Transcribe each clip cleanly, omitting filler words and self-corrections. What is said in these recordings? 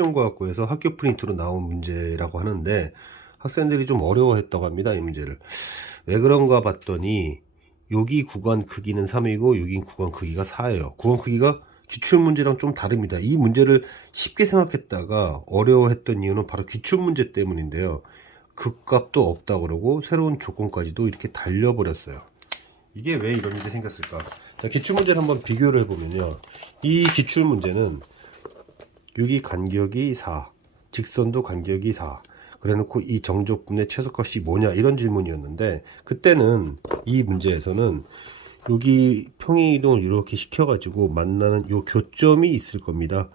수정과학고에서 학교 프린트로 나온 문제라고 하는데 학생들이 좀 어려워했다고 합니다. 이 문제를. 왜 그런가 봤더니 여기 구간 크기는 3이고 여기 구간 크기가 4예요. 구간 크기가 기출문제랑 좀 다릅니다. 이 문제를 쉽게 생각했다가 어려워했던 이유는 바로 기출문제 때문인데요. 극값도 없다 그러고 새로운 조건까지도 이렇게 달려버렸어요. 이게 왜 이런 일이 생겼을까? 자, 기출문제를 한번 비교를 해보면요. 이 기출문제는 여기 간격이 4, 직선도 간격이 4. 그래 놓고 이 정적분의 최소값이 뭐냐 이런 질문이었는데, 그때는 이 문제에서는 여기 평행이동을 이렇게 시켜가지고 만나는 요 교점이 있을 겁니다.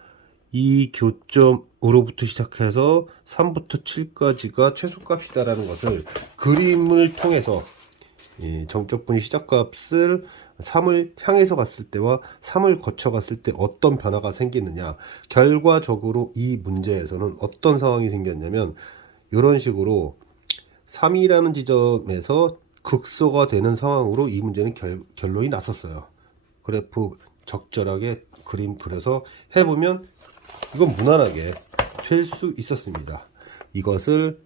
이 교점으로부터 시작해서 3부터 7까지가 최소값이다라는 것을 그림을 통해서 정적분의 시작값을 3을 향해서 갔을 때와 3을 거쳐 갔을 때 어떤 변화가 생기느냐, 결과적으로 이 문제에서는 어떤 상황이 생겼냐면 이런 식으로 3이라는 지점에서 극소가 되는 상황으로 이 문제는 결론이 났었어요. 그래프 적절하게 그림 그려서 해보면 이건 무난하게 될 수 있었습니다. 이것을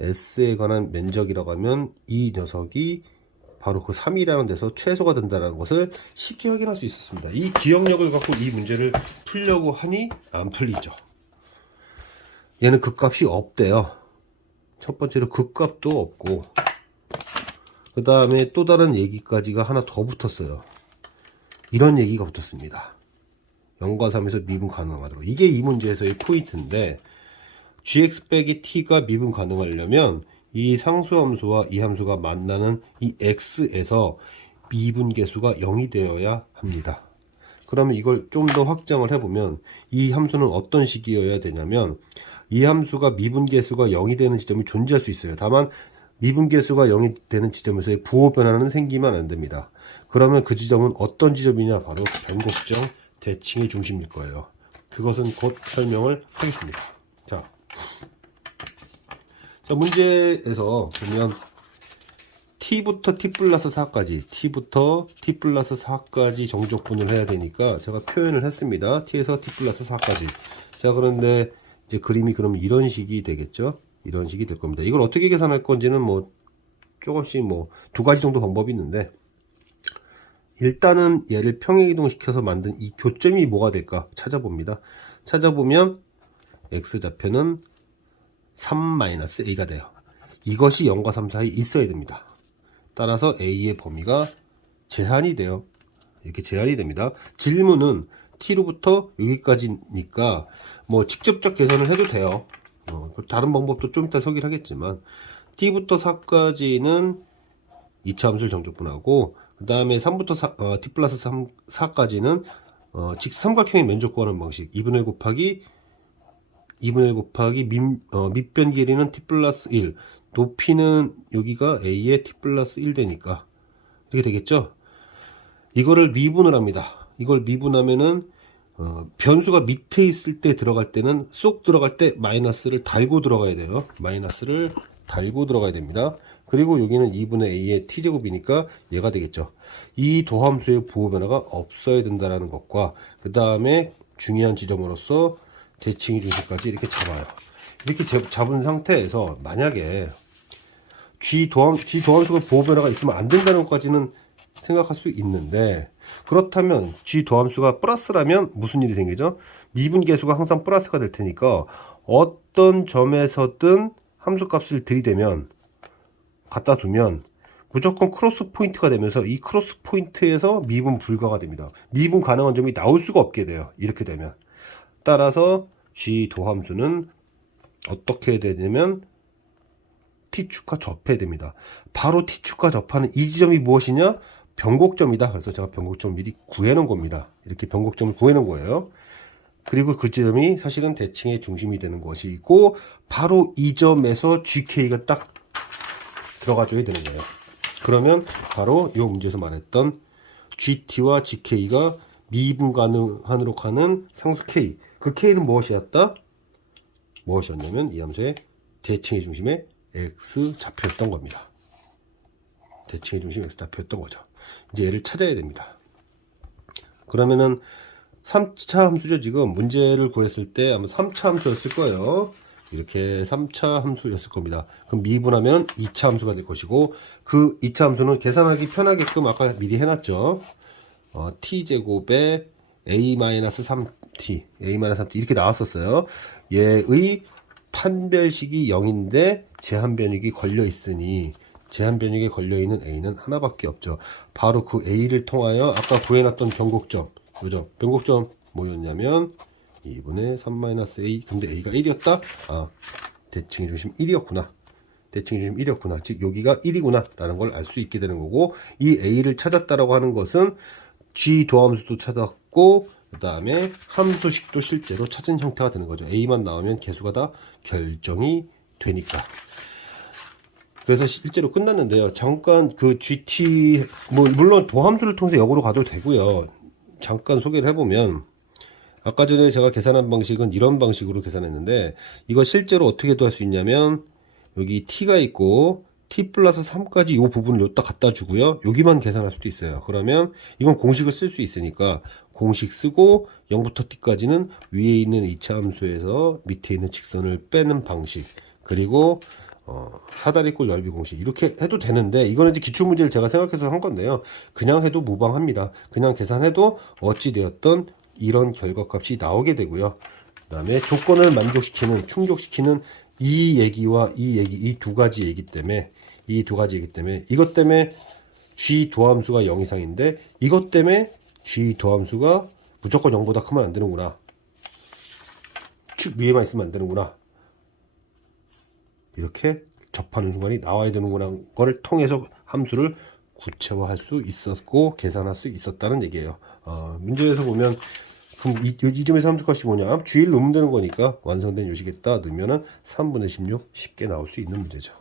S에 관한 면적이라고 하면 이 녀석이 바로 그 3이라는 데서 최소가 된다는 것을 쉽게 확인할 수 있었습니다. 이 기억력을 갖고 이 문제를 풀려고 하니 안 풀리죠. 얘는 극값이 없대요. 첫 번째로 극값도 없고, 그 다음에 또 다른 얘기까지가 하나 더 붙었어요. 이런 얘기가 붙었습니다. 0과 3에서 미분 가능하도록. 이게 이 문제에서의 포인트인데, gx 빼기 t가 미분 가능하려면 이 상수함수와 이 함수가 만나는 이 x에서 미분계수가 0이 되어야 합니다. 그러면 이걸 좀 더 확장을 해보면 이 함수는 어떤 식이어야 되냐면, 이 함수가 미분계수가 0이 되는 지점이 존재할 수 있어요. 다만 미분계수가 0이 되는 지점에서의 부호 변화는 생기면 안 됩니다. 그러면 그 지점은 어떤 지점이냐, 바로 변곡점 대칭의 중심일 거예요. 그것은 곧 설명을 하겠습니다. 자, 문제에서 보면 t부터 t 플러스 4까지, t부터 t 플러스 4까지 정적분을 해야 되니까 제가 표현을 했습니다. t에서 t 플러스 4까지. 자, 그런데 이제 그림이 그럼 이런 식이 되겠죠. 이런 식이 될 겁니다. 이걸 어떻게 계산할 건지는 뭐 조금씩 뭐 두 가지 정도 방법이 있는데, 일단은 얘를 평행이동 시켜서 만든 이 교점이 뭐가 될까 찾아봅니다. 찾아보면 x좌표는 3-a가 돼요. 이것이 0과 3 사이 있어야 됩니다. 따라서 a의 범위가 제한이 돼요. 이렇게 제한이 됩니다. 질문은 t로부터 여기까지니까 뭐 직접적 계산을 해도 돼요. 다른 방법도 좀 이따 소개를 하겠지만, t부터 4까지는 2차 함수를 정적분하고, 그 다음에 3부터 t 플러스 4까지는 삼각형의 면적 구하는 방식, 2분의 1 곱하기 밑변 길이는 t 플러스 1, 높이는 여기가 a의 t 플러스 1 되니까 이렇게 되겠죠. 이거를 미분을 합니다. 이걸 미분하면은 변수가 밑에 있을 때 들어갈 때는 쏙 들어갈 때 마이너스를 달고 들어가야 돼요. 마이너스를 달고 들어가야 됩니다. 그리고 여기는 2분의 a의 t제곱이니까 얘가 되겠죠. 이 도함수의 부호 변화가 없어야 된다는 것과, 그 다음에 중요한 지점으로서 대칭의 중심까지 이렇게 잡아요. 이렇게 잡은 상태에서 만약에 g 도함수가 부호 변화가 있으면 안 된다는 것까지는 생각할 수 있는데, 그렇다면 g 도함수가 플러스라면 무슨 일이 생기죠? 미분계수가 항상 플러스가 될 테니까 어떤 점에서든 함수값을 들이대면, 갖다 두면 무조건 크로스 포인트가 되면서 이 크로스 포인트에서 미분 불가가 됩니다. 미분 가능한 점이 나올 수가 없게 돼요. 이렇게 되면. 따라서 g 도함수는 어떻게 해야 되냐면 t축과 접해야 됩니다. 바로 t축과 접하는 이 지점이 무엇이냐? 변곡점이다. 그래서 제가 변곡점 미리 구해놓은 겁니다. 이렇게 변곡점을 구해놓은 거예요. 그리고 그 지점이 사실은 대칭의 중심이 되는 것이고, 바로 이 점에서 gk가 딱 들어가줘야 되는 거예요. 그러면 바로 이 문제에서 말했던 gt와 gk가 미분 가능한으로 가는 상수 k, 그 k는 무엇이었냐면 이 함수의 대칭의 중심의 x좌표였던 겁니다. 대칭의 중심 x좌표였던 거죠. 이제 얘를 찾아야 됩니다. 그러면은 3차 함수죠. 지금 문제를 구했을 때 아마 3차 함수였을 거예요. 이렇게 3차 함수였을 겁니다. 그럼 미분하면 2차 함수가 될 것이고, 그 2차 함수는 계산하기 편하게끔 아까 미리 해놨죠. t제곱에 a-3t, a-3t 이렇게 나왔었어요. 얘의 판별식이 0인데 제한변익이 걸려 있으니 제한변익에 걸려있는 a는 하나밖에 없죠. 바로 그 a를 통하여 아까 구해놨던 변곡점, 그죠? 변곡점 뭐였냐면 2분의 3-a. 근데 a가 1이었다? 아, 대칭의 중심 1이었구나. 대칭의 중심 1이었구나. 즉 여기가 1이구나 라는 걸 알 수 있게 되는 거고, 이 a를 찾았다라고 하는 것은 g 도함수도 찾았고 그 다음에 함수식도 실제로 찾은 형태가 되는 거죠. a만 나오면 개수가 다 결정이 되니까. 그래서 실제로 끝났는데요. 잠깐 그 GT, 물론 도함수를 통해서 역으로 가도 되고요. 잠깐 소개를 해보면, 아까 전에 제가 계산한 방식은 이런 방식으로 계산했는데, 이거 실제로 어떻게도 할 수 있냐면, 여기 t가 있고, t 플러스 3까지 이 부분을 여기다 갖다 주고요. 여기만 계산할 수도 있어요. 그러면 이건 공식을 쓸 수 있으니까, 공식 쓰고 0부터 t까지는 위에 있는 2차 함수에서 밑에 있는 직선을 빼는 방식. 그리고 사다리꼴 넓이 공식 이렇게 해도 되는데, 이거는 이제 기출문제를 제가 생각해서 한 건데요. 그냥 해도 무방합니다. 그냥 계산해도 어찌되었던 이런 결과값이 나오게 되고요. 그 다음에 조건을 만족시키는, 충족시키는 이 얘기와 이 얘기, 이 두 가지 얘기 때문에, 이것 때문에 g 도함수가 0 이상인데, 이것 때문에 g 도함수가 무조건 0보다 크면 안 되는구나. 축 위에만 있으면 안 되는구나. 이렇게 접하는 순간이 나와야 되는구나 걸 통해서 함수를 구체화할 수 있었고 계산할 수 있었다는 얘기예요. 문제에서 보면 그럼 이 점에서 함수값이 뭐냐? g를 넣으면 되는 거니까 완성된 요식에다 넣으면은 3분의 16 쉽게 나올 수 있는 문제죠.